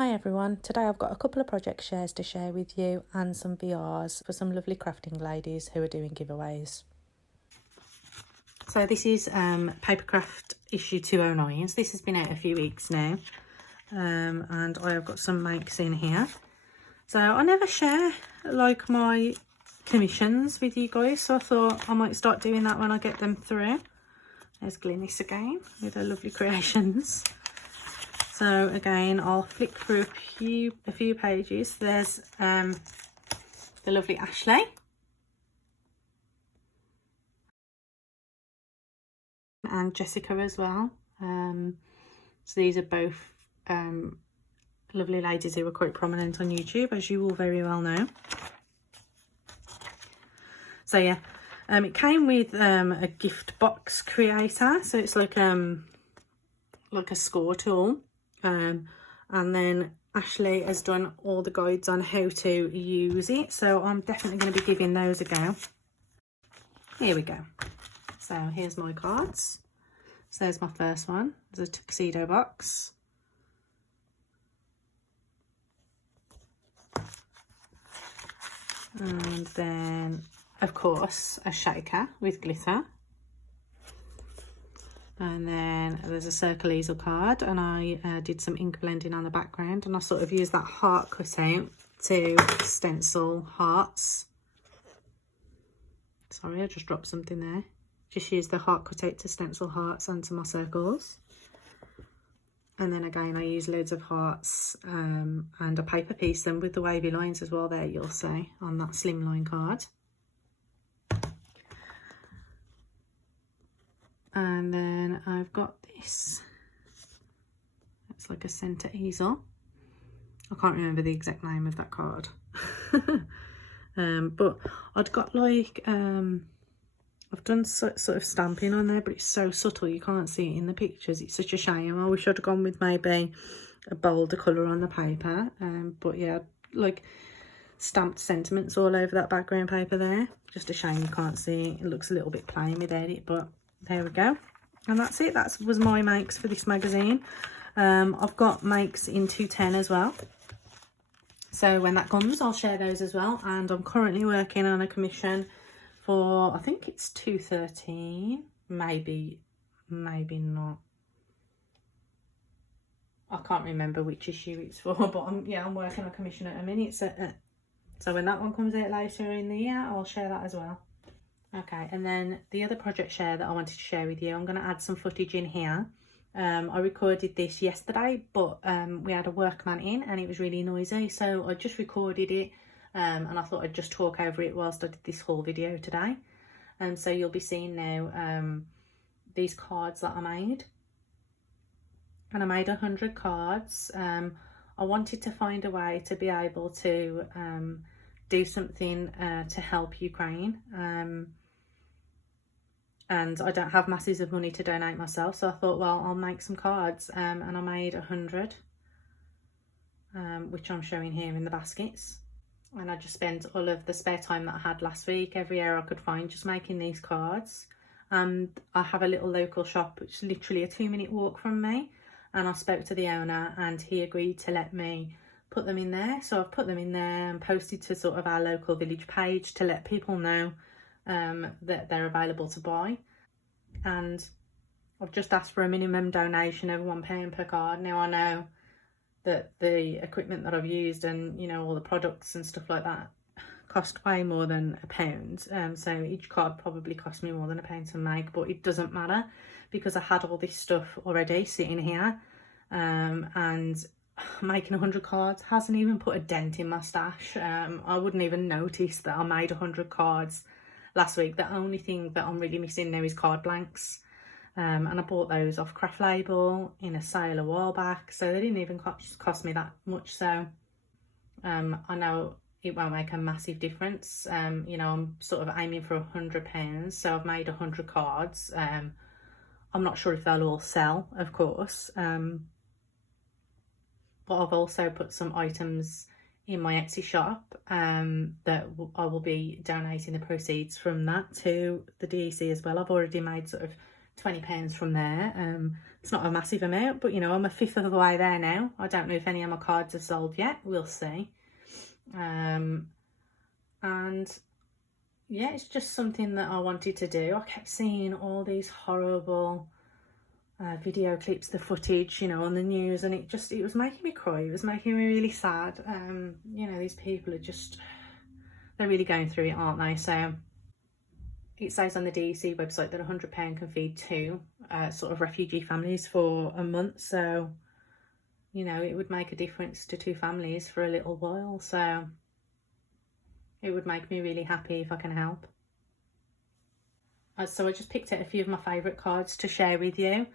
Hi everyone, today I've got a couple of project shares to share with you and some VRs for some lovely crafting ladies who are doing giveaways. So this is Papercraft issue 209, so this has been out a few weeks now, and I have got some makes in here. So I never share like my commissions with you guys, so I thought I might start doing that when I get them through. There's Glynis again with her lovely creations. So again, I'll flick through a few pages. There's the lovely Ashley. And Jessica as well. So these are both lovely ladies who are quite prominent on YouTube, as you all very well know. So yeah, it came with a gift box creator. So it's like a score tool. And then Ashley has done all the guides on how to use it, so I'm definitely going to be giving those a go. Here we go. So here's my cards. So there's my first one. There's a tuxedo box. And then, of course, a shaker with glitter. And then there's a circle easel card, and I did some ink blending on the background, and I sort of used that heart cutout to stencil hearts. Sorry, I just dropped something there. Just use the heart cutout to stencil hearts onto my circles. And then again, I use loads of hearts and a paper piece them with the wavy lines as well there, you'll see, on that slimline card. And then I've got this, it's like a centre easel. I can't remember the exact name of that card. But I'd got like, I've done sort of stamping on there, but it's so subtle you can't see it in the pictures. It's such a shame. I wish I'd have gone with maybe a bolder colour on the paper. But yeah, like stamped sentiments all over that background paper there. Just a shame you can't see it. It looks a little bit plain without it, but there we go. And that's it. That was my makes for this magazine. I've got makes in 210 as well. So when that comes, I'll share those as well. And I'm currently working on a commission for, I think it's 213, maybe not. I can't remember which issue it's for, but I'm working on a commission at a minute. So when that one comes out later in the year, I'll share that as well. Okay, and then the other project share that I wanted to share with you, I'm going to add some footage in here. I recorded this yesterday, but we had a workman in and it was really noisy, so I just recorded it, and I thought I'd just talk over it whilst I did this whole video today. And so you'll be seeing now these cards that I made. And I made 100 cards. I wanted to find a way to be able to do something to help Ukraine. And I don't have masses of money to donate myself, so I thought, well, I'll make some cards, and I made 100, which I'm showing here in the baskets. And I just spent all of the spare time that I had last week, every hour I could find, just making these cards. And I have a little local shop, which is literally a 2-minute walk from me, and I spoke to the owner and he agreed to let me put them in there. So I've put them in there and posted to sort of our local village page to let people know that they're available to buy. And I've just asked for a minimum donation of £1 per card. Now I know that the equipment that I've used and, you know, all the products and stuff like that cost way more than £1. So each card probably cost me more than £1 to make, but it doesn't matter because I had all this stuff already sitting here, and making 100 cards hasn't even put a dent in my stash. I wouldn't even notice that I made 100 cards last week. The only thing that I'm really missing now is card blanks, and I bought those off Craft Label in a sale a while back, so they didn't even cost me that much. So I know it won't make a massive difference. You know, I'm sort of aiming for £100, so I've made 100 cards. I'm not sure if they'll all sell, of course, but I've also put some items in my Etsy shop that I will be donating the proceeds from that to the DEC as well. I've already made sort of £20 from there. It's not a massive amount, but you know, I'm a fifth of the way there now. I don't know if any of my cards have sold yet, we'll see. And yeah, it's just something that I wanted to do. I kept seeing all these horrible video clips, the footage, you know, on the news, and it was making me cry. It was making me really sad. You know, these people are they're really going through it, aren't they? So it says on the DEC website that £100 can feed 2 sort of refugee families for a month. So, you know, it would make a difference to 2 families for a little while. So it would make me really happy if I can help. So I just picked out a few of my favourite cards to share with you.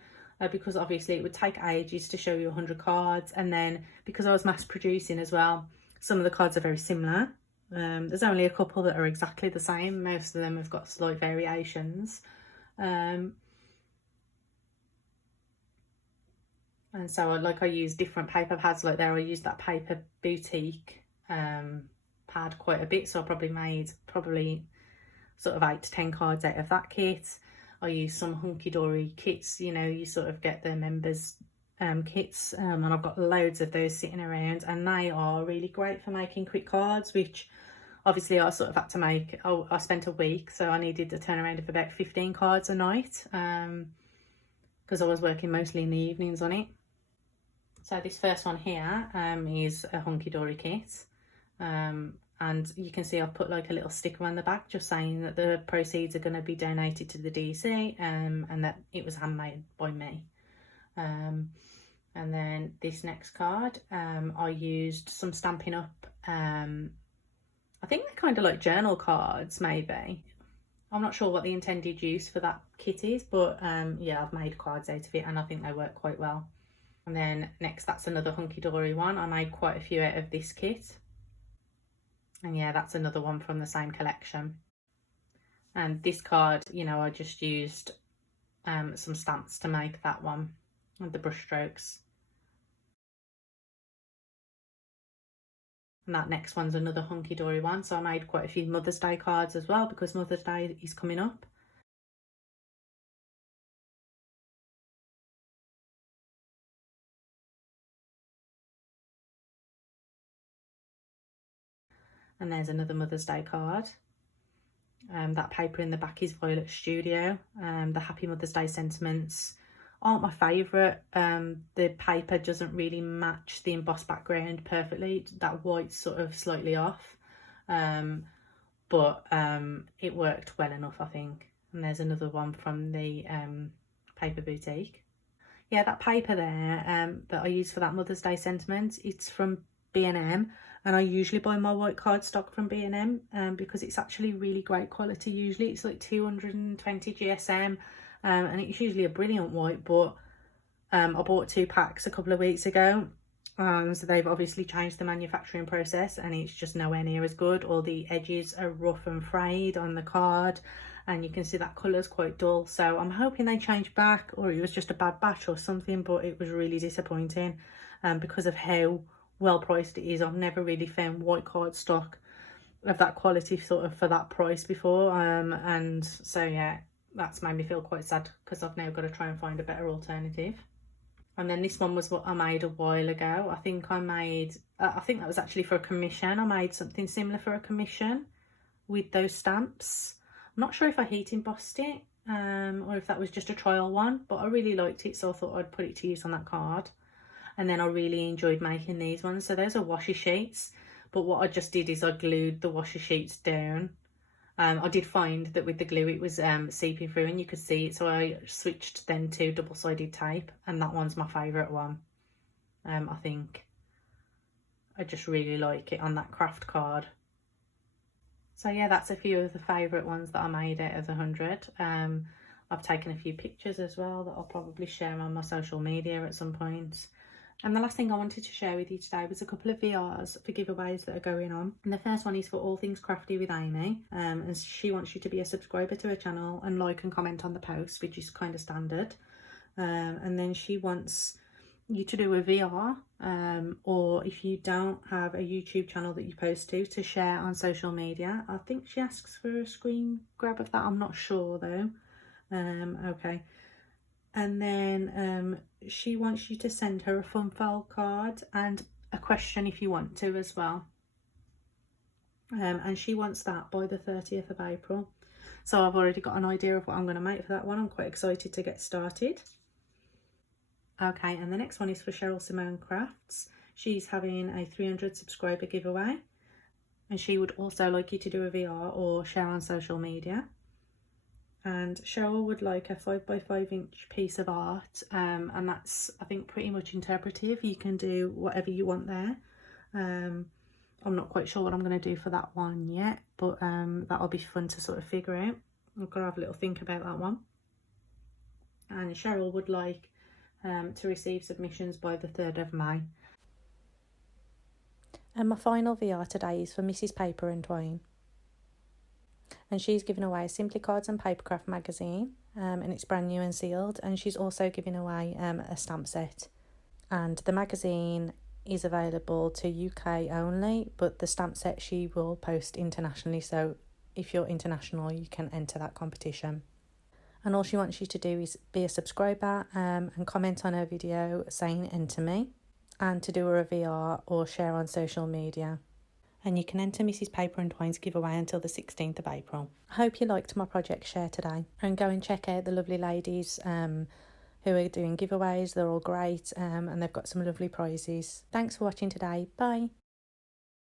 Because obviously it would take ages to show you 100 cards, and then because I was mass producing as well, some of the cards are very similar. There's only a couple that are exactly the same. Most of them have got slight variations. And so I use different paper pads. Like there I used that paper boutique pad quite a bit, so I probably made sort of 8 to 10 cards out of that kit. I use some hunky-dory kits, you know, you sort of get the members kits, and I've got loads of those sitting around, and they are really great for making quick cards, which obviously I sort of had to make. I spent a week, so I needed to turn around of about 15 cards a night, because I was working mostly in the evenings on it. So this first one here is a hunky-dory kit, and you can see I've put like a little sticker on the back just saying that the proceeds are going to be donated to the DC, and that it was handmade by me. And then this next card, I used some Stampin' Up. I think they're kind of like journal cards, maybe. I'm not sure what the intended use for that kit is, but yeah, I've made cards out of it and I think they work quite well. And then next, that's another hunky-dory one. I made quite a few out of this kit. And yeah, that's another one from the same collection. And this card, you know, I just used some stamps to make that one, with the brush strokes. And that next one's another hunky-dory one. So I made quite a few Mother's Day cards as well, because Mother's Day is coming up. And there's another Mother's Day card. That paper in the back is Violet Studio. The Happy Mother's Day sentiments aren't my favourite. The paper doesn't really match the embossed background perfectly. That white's sort of slightly off. But it worked well enough, I think. And there's another one from the paper boutique. Yeah, that paper there that I use for that Mother's Day sentiment, it's from B&M, and I usually buy my white cardstock from B&M because it's actually really great quality. Usually it's like 220 GSM, and it's usually a brilliant white, but I bought 2 packs a couple of weeks ago, so they've obviously changed the manufacturing process and it's just nowhere near as good. All the edges are rough and frayed on the card, and you can see that colour's quite dull. So I'm hoping they change back, or it was just a bad batch or something, but it was really disappointing because of how well priced it is. I've never really found white cardstock of that quality sort of for that price before, and so yeah, that's made me feel quite sad because I've now got to try and find a better alternative. And then this one was what I made a while ago. I think that was actually for a commission. I made something similar for a commission with those stamps. I'm not sure if I heat embossed it or if that was just a trial one, but I really liked it, so I thought I'd put it to use on that card. And then I really enjoyed making these ones. So those are washi sheets, but what I just did is I glued the washi sheets down. I did find that with the glue it was seeping through and you could see it, so I switched then to double-sided tape, and that one's my favourite one. I think I just really like it on that craft card. So yeah, that's a few of the favourite ones that I made out of the 100. I've taken a few pictures as well that I'll probably share on my social media at some point. And the last thing I wanted to share with you today was a couple of VRs for giveaways that are going on. And the first one is for All Things Crafty with Aimee, and she wants you to be a subscriber to her channel and like and comment on the post, which is kind of standard. And then she wants you to do a VR, or if you don't have a YouTube channel that you post to share on social media. I think she asks for a screen grab of that, I'm not sure though. Okay, And then she wants you to send her a fun file card and a question if you want to as well. And she wants that by the 30th of April. So I've already got an idea of what I'm going to make for that one. I'm quite excited to get started. Okay, and the next one is for Cheryl Simone Crafts. She's having a 300 subscriber giveaway, and she would also like you to do a VR or share on social media. And Cheryl would like a 5x5 inch piece of art, and that's, I think, pretty much interpretive. You can do whatever you want there. I'm not quite sure what I'm going to do for that one yet, but that'll be fun to sort of figure out. I've got to have a little think about that one. And Cheryl would like to receive submissions by the 3rd of May. And my final VR today is for Mrs. Paper and Twine. And she's giving away Simply Cards and Papercraft magazine, and it's brand new and sealed. And she's also giving away a stamp set. And the magazine is available to UK only, but the stamp set she will post internationally. So if you're international, you can enter that competition. And all she wants you to do is be a subscriber and comment on her video saying enter me, and to do her a VR or share on social media. And you can enter Mrs. Paper and Twine's giveaway until the 16th of April. I hope you liked my project share today, and go and check out the lovely ladies who are doing giveaways. They're all great, and they've got some lovely prizes. Thanks for watching today. Bye.